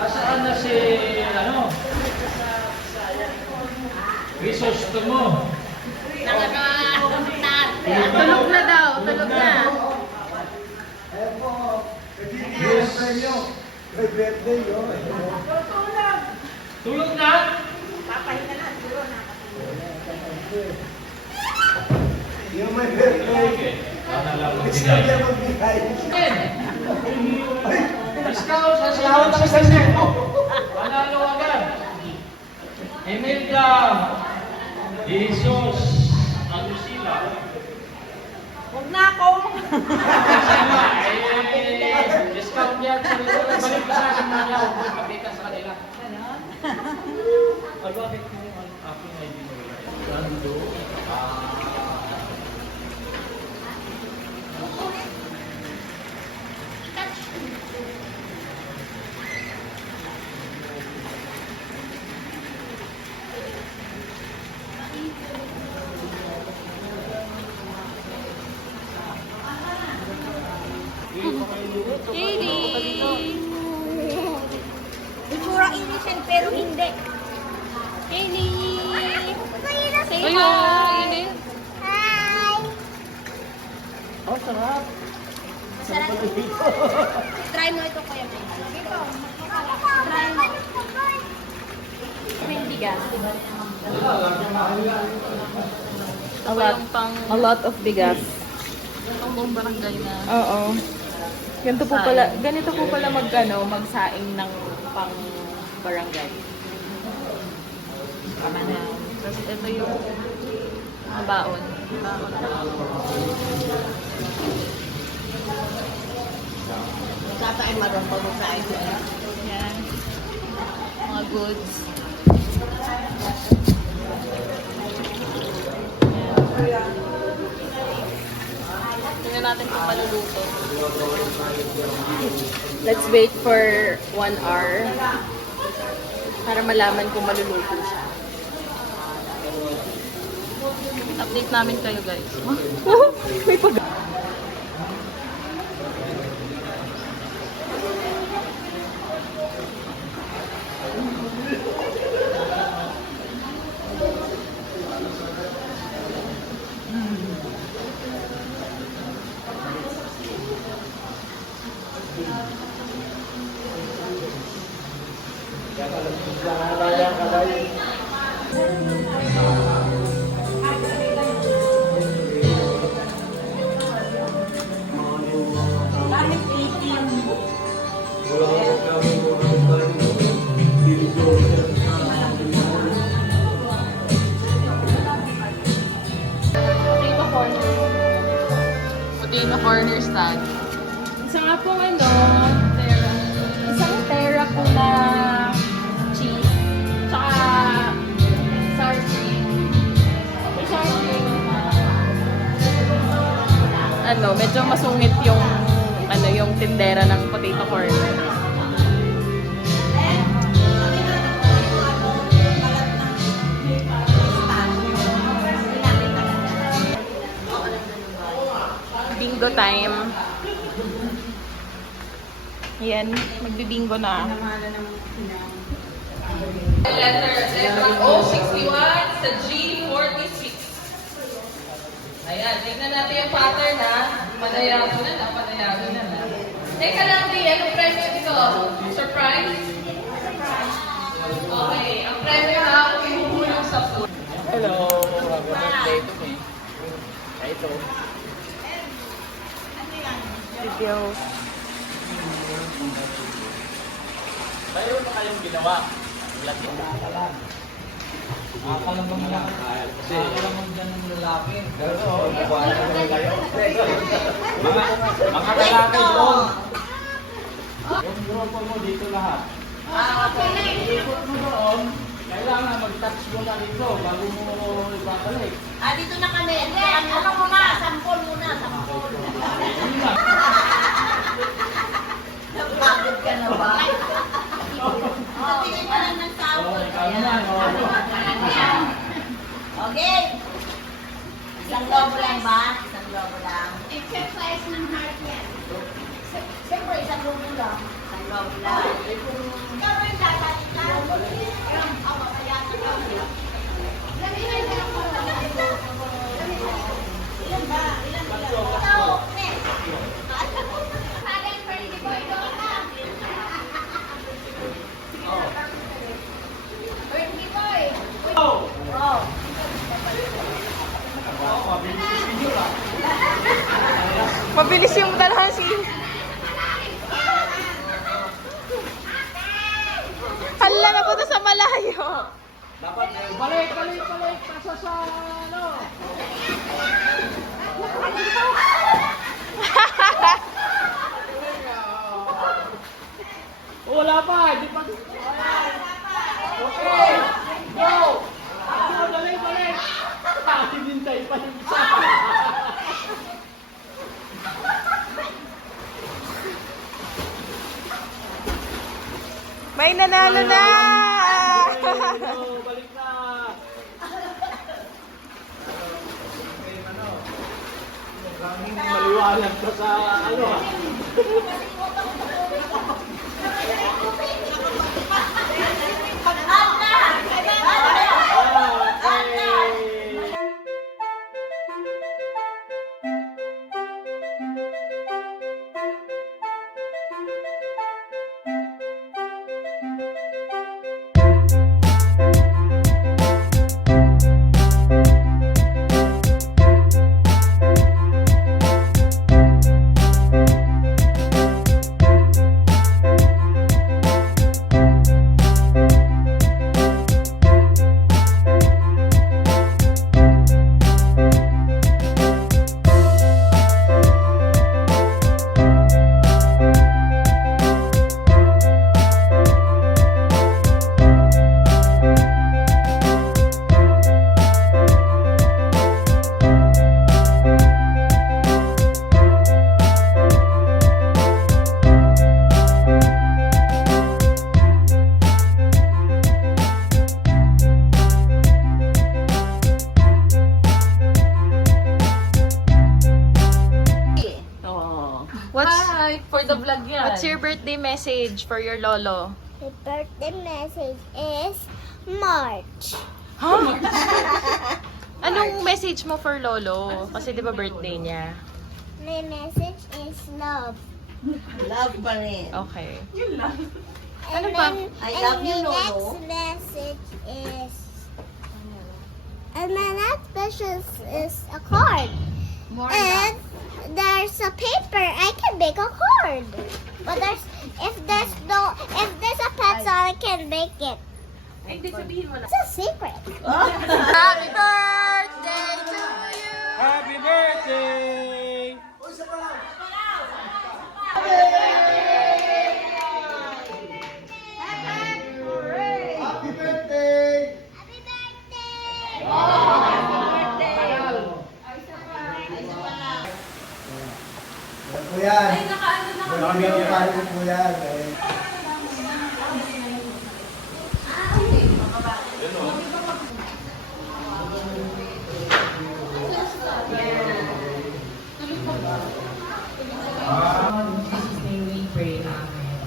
Asaan na si, resource to mo? Tulog na daw, tulog na. Yes. Tulog na? Papahinga na, siguro na. Yung may birthday. Sana lang Gusto niya magbigay. magbigay. Discount sa sahod sa sasyo. Panalo agad. Imelda. Jesus. Ano sila? Huwag na ako. Sana, discount yan sa nila. Balik ka sa akin na niya. Pakita sa kanila. Ganon? Bakit mo ang aking ID mo wala? Nando. Kaylee! Itsura innocent pero hindi. Kaylee! Say hi! Hi! Oh, sarap. Masarap dito. Try mo ito kuya. Ito. Try mo. Hindi ka. A lot of bigas. Ang buong barangay na. Oo. Ganito po pala magsaing ng pang barangay. Tapos ito yung baon. Tatay marang pag-usain ko. Yan. Mga goods. Tingnan natin kung paluluto. Let's wait for 1 hour para malaman kung maluluto siya. Update namin kayo guys. May pag... Puti yung corner stand. Isa nga po isang tera po na cheese, tsaka sour cream. May sour cream na medyo masungit yung yung tindera ng potato corner. Bingo time. Yan, magbibingo na. Letter O61 sa G46. Ayan, tignan natin yung pattern na. Panayago na. Teka lang, Di, anong premyo dito? Surprise? Okay, ang premyo na ihuhulog sa food. Hello. Happy birthday to me. Ito. Video. Mayroon na kayong ginawa. Lagi na lang. Akalamang lang. Akalamang dyan ng lalaki. Mga lalaki doon. Yung grupo mo dito lahat. Ikot mo doon. Kailangan mag-touch mo na dito bago mo ibabalik. Dito na kami. Ano muna? Sampol muna. Sampol. Yun lang. Napagod ka na ba? Mabilis yung dalahan si... Hala na po sa malayo. Dapat balik. Pasa sa ano. Wala pa, di pa. Okay. Go. Balik. Hinintay pa yung isa. May nanalo na! Balik na. Maliwanag pa sa ano ah. Hi! For the vlog yan. What's your birthday message for your lolo? The birthday message is March. Anong message mo for lolo? Kasi di ba birthday niya? My message is love. Love pa rin. Okay. And Ano pa? then, I and love you, my Lolo. next message is... And my next message is a card. And there's a paper. I can make a card. But if there's a pencil, I can make it. Ay, hindi sabihin mo na. It's a secret. Happy birthday to you! Happy birthday! Happy birthday! Happy birthday! Ano po yan? Ay, nakaano na kami. Nakakita po yan. In Jesus' name we pray.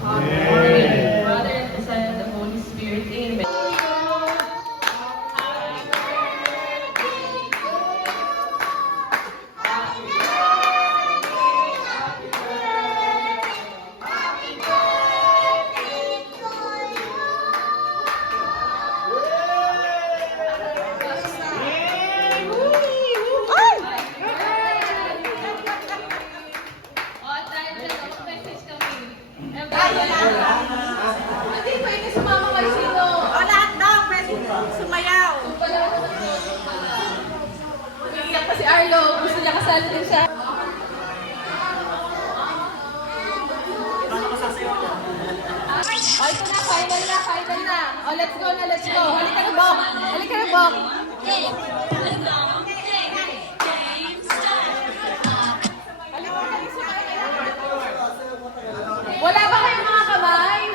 Amen. Father and the Son and the Holy Spirit. Amen. Hindi, pwede sumama kayo sino. O, lahat daw. Pwede sumayaw. Umiiyak pa si Arlo. Gusto niya kasali din siya. O, ito na. Final na. O, let's go na. Halika na, Bok. Wala ba kayong mga kamay?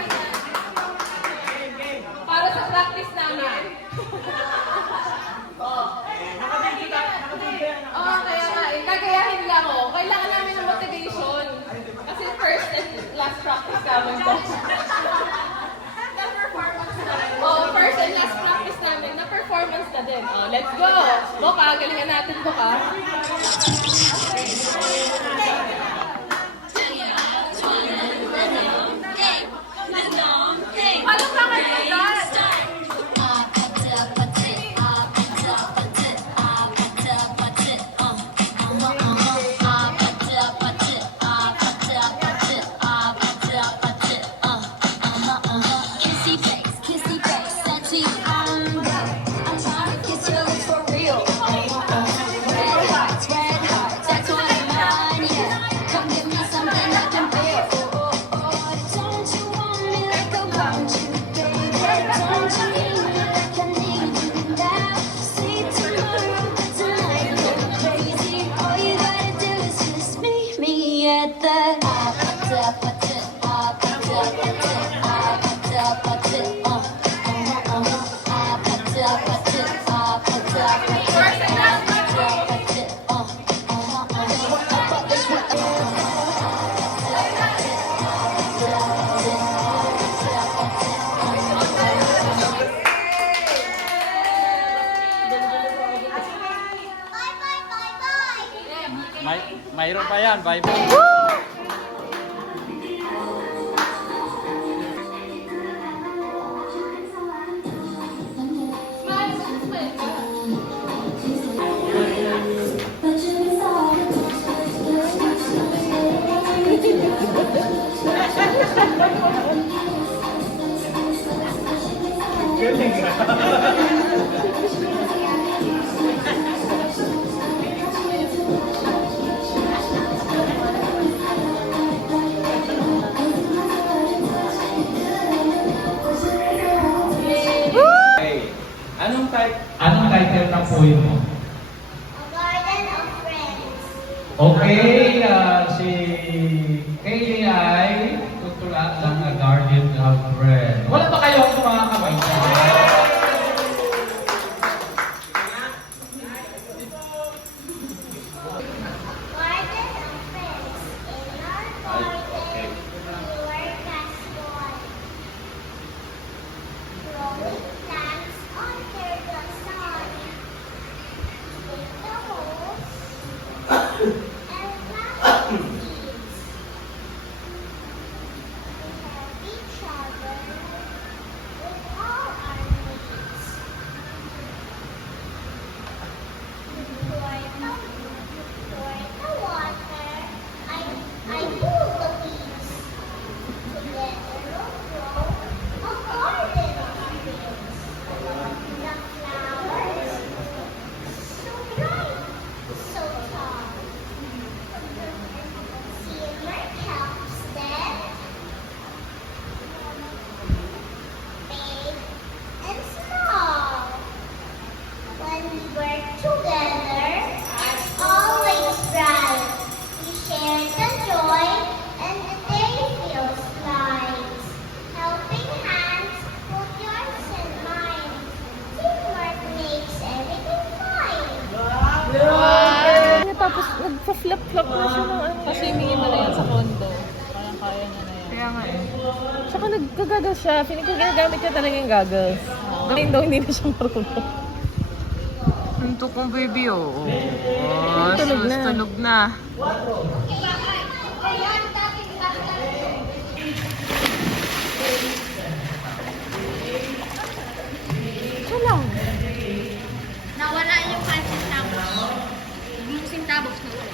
Para sa practice namin. Oo, kaya nga. Gagayahin lang ako. Kailangan namin ng motivation. Kasi first and last practice namin to. Oh, first and last practice namin, na-performance na din. Oh, let's go! Boka, galingan natin, Boka. Paano ka kayo dyan? Kissy face, sexy. I'm trying to kiss your lips for real. Red hearts, that's what I'm on, yeah. Come give me something I can feel. Don't you want me like I want you, baby? Don't you need me like I need you now? See tomorrow, but tonight I'm going crazy. All you gotta do is just meet me at the Bye, bye, bye, bye. Mayroon pa yan. Bye-bye. Okay. Anong title ng poem mo? A garden of friends. Okay, si Kaylee ay tutula ng A Guardian of Friends. Wala ba kayong mga kamay? Garden of friends. In our garden, we were cast one. Growing plants under the sun. With the holes and plastic seeds. We help each other with all our needs. Pour the water, I pull the weeds. Together we'll grow a garden of dreams. The flowers, so bright, so tall. Teamwork helps them, big and small. When we work together, it's always bright. We share the joy and the day feels light. Helping hands, put yours in mine. Teamwork makes everything fine. Tapos nagpa-flip-flop na siya ng ano. Kasi hindi na yan sa condo. Parang kaya niya na yan. Kaya nga eh. Tsaka nagkagagal siya. Feeling ko ginagamit niya talaga yung goggles. Ngayon daw hindi na siya marunong. Ito kong baby oh. Tulog na. Tulog na. Ito lang. Nawala yung 5 centavos. Yung centavos nawala.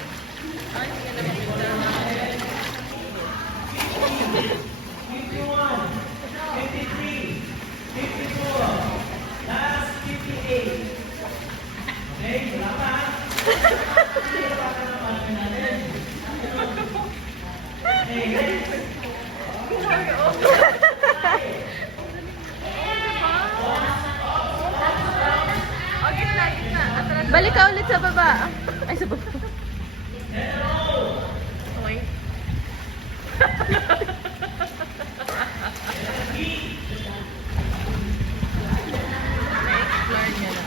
Balik ka ulit sa baba. Ay, sa baba. Okay. Na-explore niya na.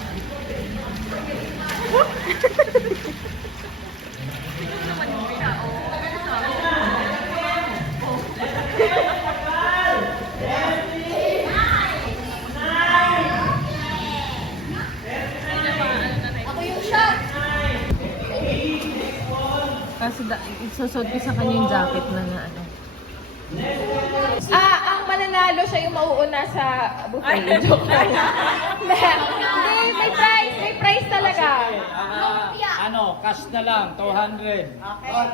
Susot ko sa kanya yung jacket na ano. Ang mananalo siya yung mauuna sa buffet. Joke lang. Hindi, may prize talaga. Cash na lang, 200.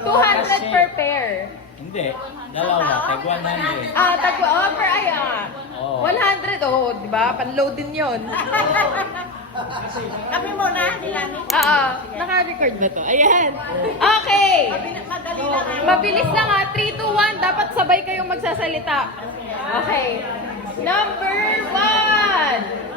200 per pair. Hindi, dalawa, tag 100. Per ayan. Oo. 100, di ba? Pan-load din yun. Kami muna, Dilani. Naka-record ba to? Ayan. Okay. Mabilis lang ha. 3, 2, 1. Dapat sabay kayong magsasalita. Okay. Number 1.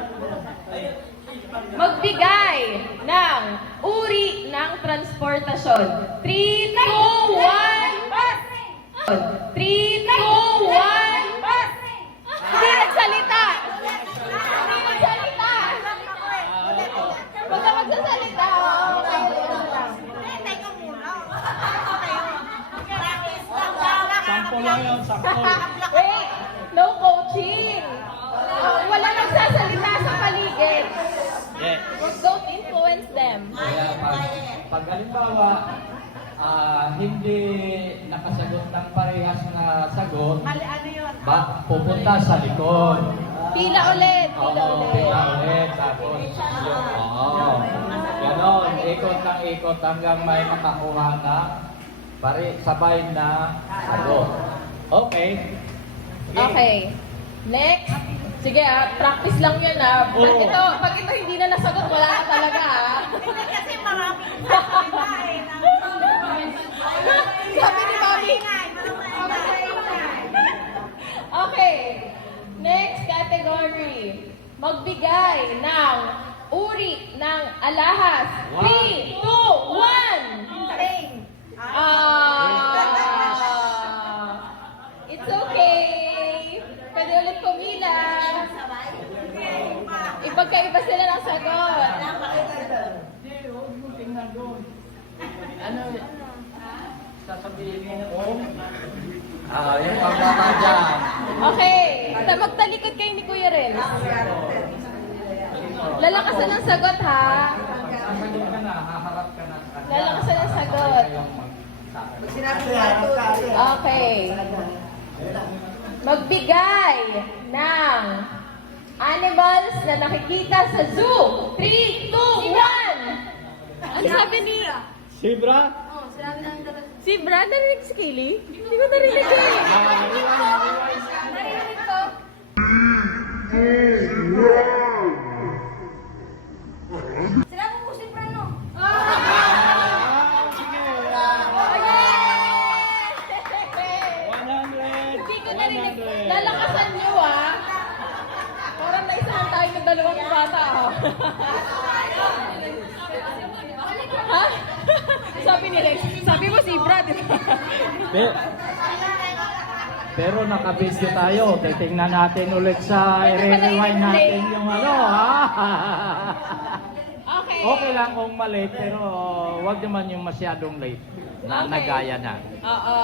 Magbigay ng uri ng transportasyon. 3, 2, 1. 3, 2, 1. Hindi nagsalita. Hindi nagsalita. Huwag ka magsasalita. Okay. Sampo lang yun, sampo. Wait, no coaching. Wala nagsasalita sa paligid. Yeah. Don't influence them. Kaya pag halimbawa, hindi nakasagot ng parehas na sagot, pupunta sa likod. Pila ulit. Pila ulit. Tapos ganon, ikot ng ikot hanggang may makakuha na sabay na sagot. Okay. Okay. Next. Sige practice lang yan Oo. Pag ito hindi na nasagot, wala na talaga Kasi marami Sabi ni Mami. Okay. Next category. Magbigay ng uri ng alahas. 3, 2, 1. It's okay. Pwede ulit pumila. Ipagkaiba sila ng sagot. Hindi, huwag mo tingnan doon. Sasabihin mo kung yung pagbata dyan. Okay. Magtalikod kayo ni Kuya Renz. Lalakasan ng sagot ha. Sasagot ka na, haharap ka na. Lalakasan ng sagot. Okay. Magbigay ng animals na nakikita sa zoo. 3, 2, 1. Ang sabi ni... Sibra? Si Brad, narinig si Kaylee? Hindi ko narinig eh. Narinig ko. Sila mo si Prano. Hindi ko narinig. Lalakasan niyo Parang naisahan tayo ng dalawang bata Ha? Sabi ni Rex. Sabi mo si Brad. Pero nakabidyo tayo. Titingnan natin ulit sa i-rewind natin yung Okay. Okay lang kung mali, pero wag naman yung masyadong late na Okay. nagaya na. Oo.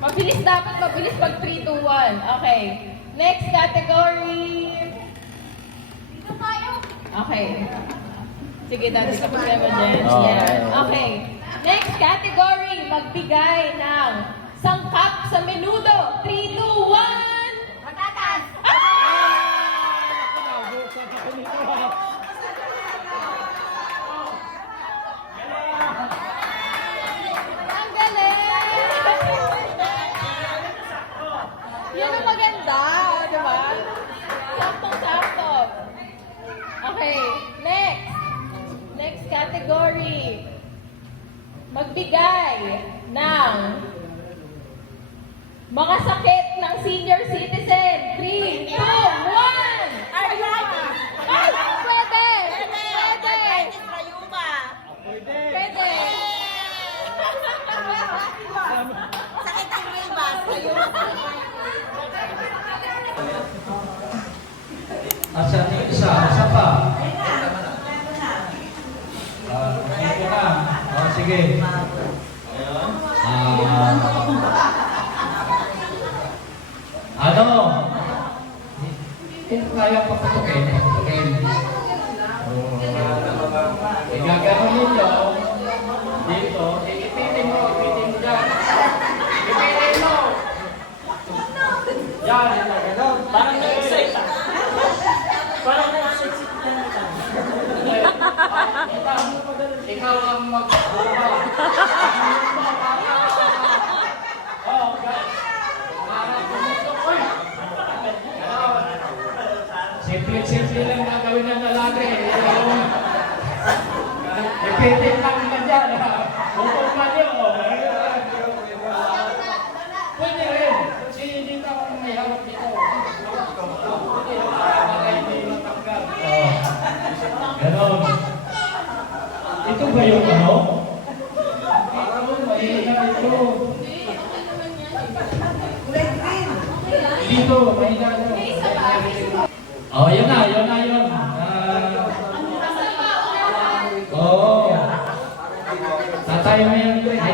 Mabilis dapat, mabilis pag 3, 2, 1. Okay. Next category. Dito tayo. Okay. Sige, dati tapos na emergency. Oh, Yeah. Okay. Next category. Magbigay ng sangkap sa menudo. 3, 2, 1. Patatas. Ang galing! Yan ang maganda, di ba? Saktong-sakto. Okay, next. Next category. Magbigay ng mga sakit ng senior citizen. 3, 2, 1! Arthritis. Ay! Pwede! Pwede! Rayuma. Pwede! Sakit ang ribas. Rayuma. Asan yung isa pa? Ito na. Sige. Kung kaya paputukin. Igagano ninyo dito, ipitin mo Ikaw ang mag-buka. Oh, simple lang gagawin ng lalaki. Ipitin lang ka dyan. Bukong man yun. Pwede rin. Kasi dito ako may hawak dito. Para hindi matanggal. Ganon. Ito ba yung ano? Mahina ito. Dito, mahina ito. Oh, yun na.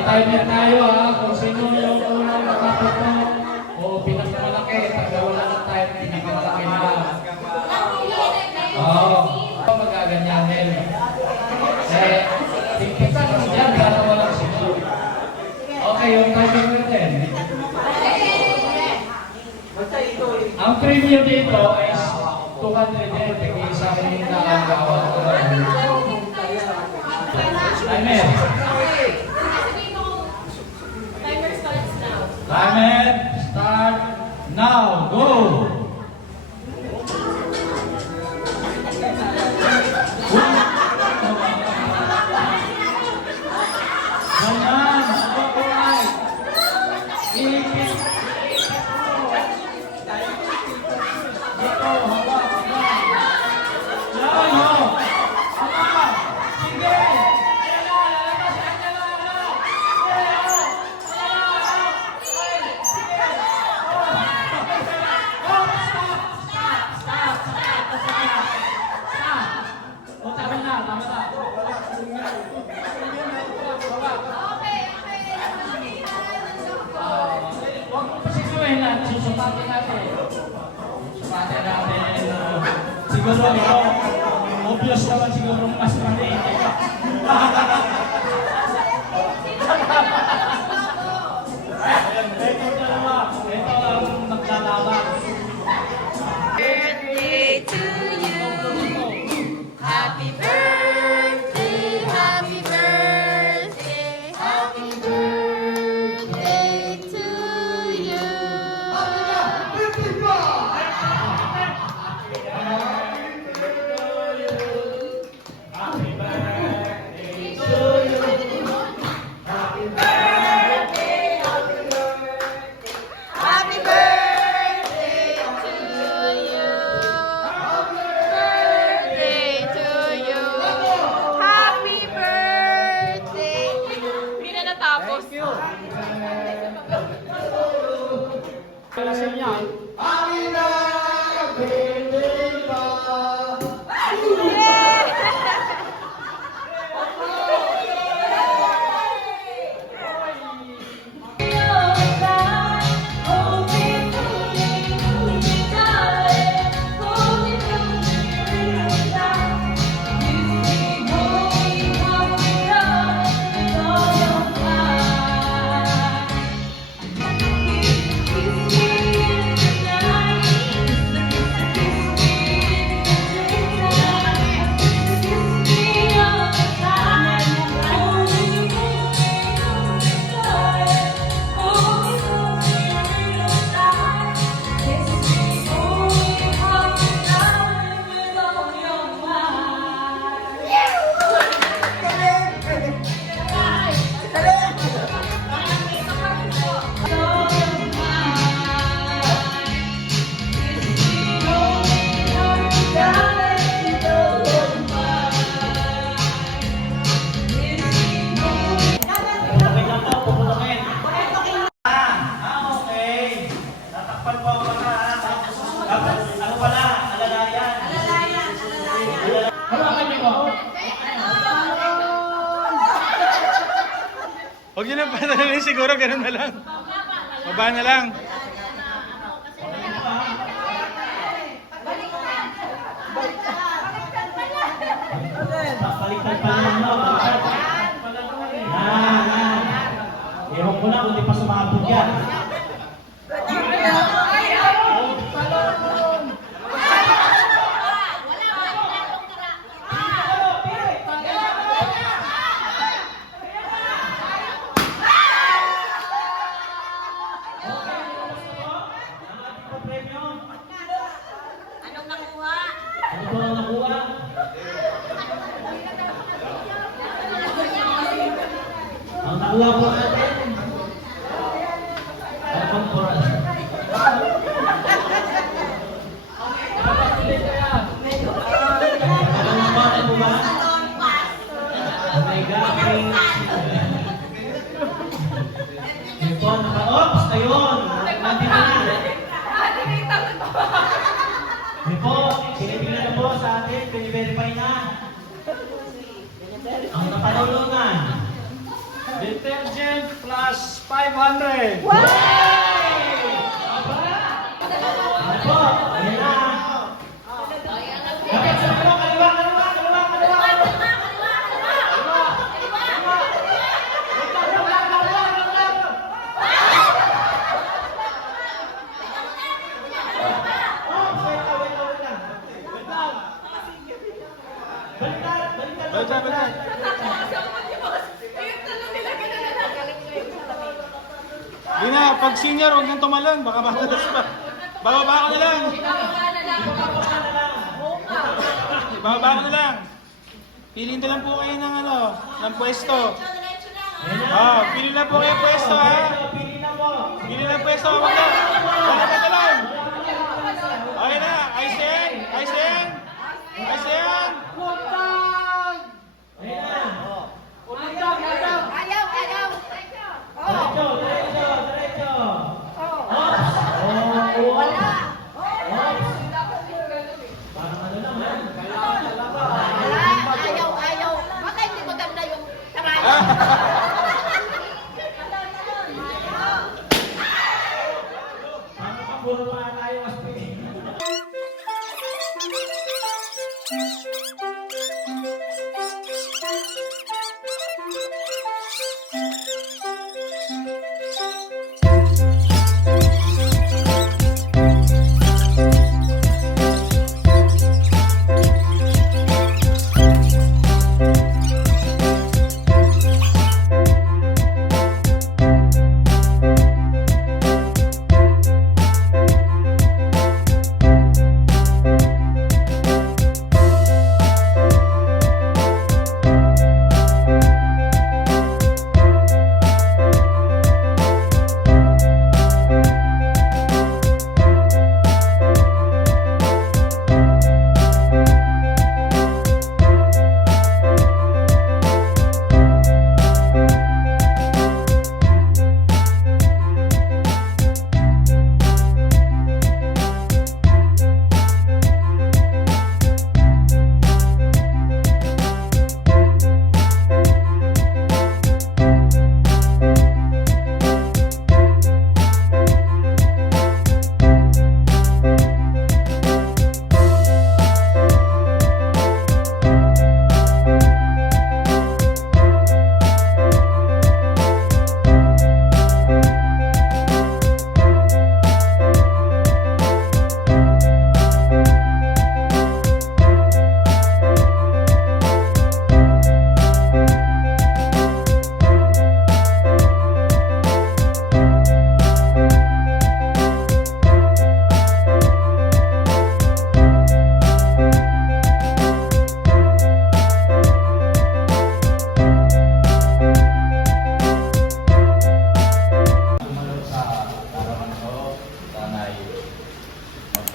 Timer tayo kung sino yung unang nakapunta o pinakamalaki, tagawala ng time, pinakamalaki na lang. Magaganyanin. Tingkitan kasi dyan, dalawa lang sino. Okay, yung timer natin. Ang premium dito is 200 yen, isa rin na ang gawat. Timer. Timer, start now. Go! Ganyan, alright. Ipit. Dito, hawak. Yan, o. Hawak. Sige. Susupatin natin. Siguro ito, obvious naman siguro mas maliit. Ito dalawa, ito ang naglalaban. Birthday to you. Happy birthday, happy birthday, happy birthday to you. Happy birthday to you. Birthday to you. Happy birthday. Hindi na natapos. Kalasin niya. Huwag nyo nang panalangin, siguro ganun na lang. Baba na lang. Baliktad pa lang, no? Ewan ko na kung di pa sumabog yan. Anong nakuha? Ano po ang nakuha? Ang nakuha po natin. Ano po? Ano ba? Omega 3. Yun po, naka-ops, ayun. Nandito na. Yun po, sinibigyan na po sa atin, piniverify na. Ang napanulungan. Detergent plus 500. Wow! Ano po, ayun na. Kapit sa kaliwa, kaliwa, kaliwa, kaliwa, kaliwa. Baliktad. Di na, pag senior, huwag nang tumalon. Baka matalas pa. Bababa ka na lang. Bababa ka na lang. Piliin na lang po kayo ng ng pwesto. Pili na po kayo pwesto, ha? Pili na pwesto. Bababa ka lang. Okay na, ayos yan. Ayos yan. Ayos yan. Ayaw. Baka hindi maganda yung tarayan. Puro pa tayo mas pili.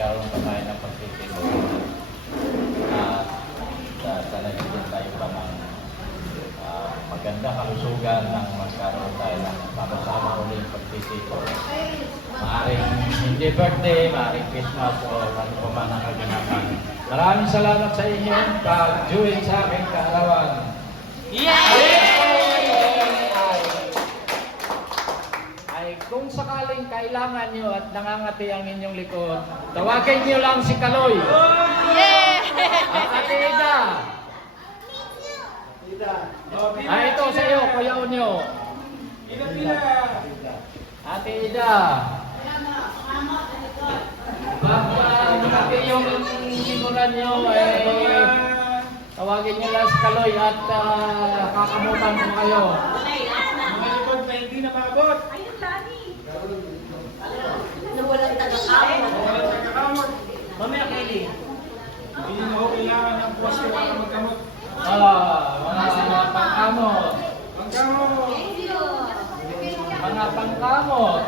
Magkaroon pa tayo ng pagtitipon at talagyan tayo pa ng maganda kalusugan ng magkaroon tayo ng sama-sama ulit pagtitipon. Maaring hindi birthday, maaring Christmas o ano pa man ang kaganapan. Maraming salamat sa inyo pag-join sa aking kaarawan. Ay kung sakaling kailangan nyo at nangangati ang inyong likod, tawagin nyo lang si Kaloy. At Ate Ida. Ay ito sa iyo, Kuya Unyo. Ate Ida. Pag malaki yung simulan nyo, tawagin nyo lang si Kaloy at kakamutan mo kayo. Nawalan taga-kawa. pangkamot. Mga pangkamot.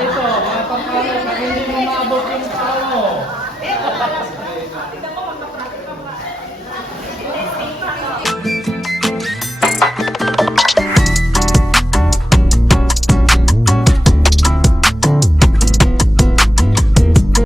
Ito, mga pangkamot, pag hindi mo maabot yung pao.